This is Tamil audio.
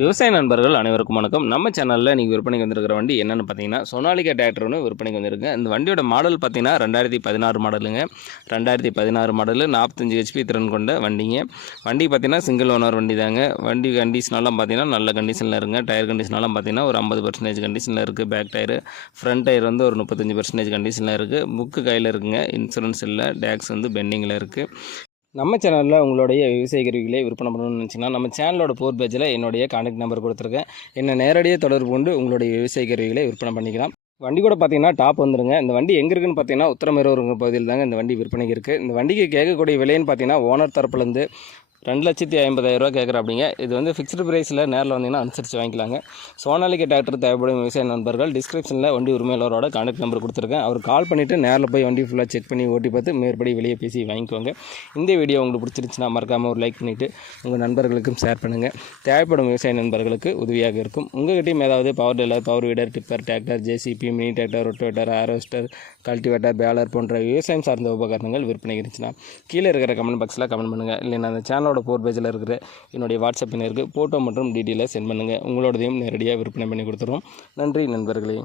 விவசாய நண்பர்கள் அனைவருக்கும் வணக்கம். நம்ம சேனலில் நீங்கள் விற்பனைக்கு வந்திருக்கிற வண்டி என்னென்னு பார்த்தீங்கன்னா சோனாலிகா டிராக்டர் ஒன்று விற்பனைக்கு வந்திருக்கு. இந்த வண்டியோட மாடல் பார்த்தீங்கன்னா 2016 மாடலுங்க. 2016 மாடலு 45 ஹெச்பி திறன் கொண்ட வண்டிங்க. வண்டி பார்த்தீங்கன்னா சிங்கிள் ஓனர் வண்டி தாங்க. வண்டி கண்டிஷனெல்லாம் பார்த்தீங்கன்னா நல்ல கண்டிஷனில் இருக்குங்க. டயர் கண்டிஷனெல்லாம் பார்த்தீங்கன்னா ஒரு 50% கண்டிஷனில் இருக்குது. பேக் டயரு, ஃப்ரண்ட் டயர் வந்து ஒரு 35% கண்டிஷனில் இருக்குது. புக்கு கையில் இருக்குங்க. இன்சூரன்ஸ் இல்லை. டேக்ஸ் வந்து பெண்டிங்கில் இருக்குது. நம்ம சேனலில் உங்களுடைய விவசாய கருவிகளை விற்பனை பண்ணணும்னு நினச்சிங்கன்னா நம்ம சேனலோட போர் பேஜில் என்னுடைய கான்டாக்ட் நம்பர் கொடுத்துருக்கேன். என்ன நேரடியாக தொடர்பு கொண்டு உங்களுடைய விவசாய கருவிகளை விற்பனை பண்ணிக்கலாம். வண்டி கூட பார்த்தீங்கன்னா டாப் வந்துருங்க. இந்த வண்டி எங்கே இருக்குன்னு பார்த்தீங்கன்னா உத்தரமேரூருங்க பகுதியில் தாங்க இந்த வண்டி விற்பனைக்கு இருக்குது. இந்த வண்டிக்கு கேட்கக்கூடிய விலைன்னு பார்த்தீங்கன்னா ஓனர் தரப்புலேருந்து 2,50,000 கேட்குறாப்பிங்க. இது வந்து ஃபிக்ஸ்டு ப்ரைஸில் நேரில் வந்தீங்கன்னா அனுசரித்து வாங்கிக்கலாங்க. சோனாலிகா டிராக்டர் தேவைப்படும் விவசாய நண்பர்கள் டிஸ்கிரிப்ஷனில் வண்டி உரிமையாளரோட கான்டாக்ட் நம்பர் கொடுத்துருக்கேன். அவர் கால் பண்ணிவிட்டு நேரில் போய் வண்டி ஃபுல்லாக செக் பண்ணி ஓட்டி பார்த்து மேற்படி வெளியே பேசி வாங்கிக்கோங்க. இந்த வீடியோ உங்களுக்கு பிடிச்சிருந்துச்சுன்னா மறக்காமல் ஒரு லைக் பண்ணிவிட்டு உங்கள் நண்பர்களுக்கும் ஷேர் பண்ணுங்கள். தேவைப்படும் விவசாய நண்பர்களுக்கு உதவியாக இருக்கும். உங்கள்கிட்டையும் ஏதாவது power tiller, power வீடர், tipper, tractor, JCB, mini tractor, rotavator, harvester, cultivator, baler போன்ற விவசாயம் சார்ந்த உபகரணங்கள் விற்பனை இருந்துச்சுன்னா கீழே இருக்கிற கமெண்ட் பாக்ஸில் கமெண்ட் பண்ணுங்கள். இல்லைன்னா அந்த சேனலோட போர் பேஜில் இருக்கிற என்னுடைய வாட்ஸ்அப் எண்ணிற்கு ஃபோட்டோ மற்றும் டீட்டெயிலை சென்ட் பண்ணுங்கள். உங்களோடதையும் நேரடியாக விற்பனை பண்ணி கொடுத்துருவோம். நன்றி நண்பர்களே.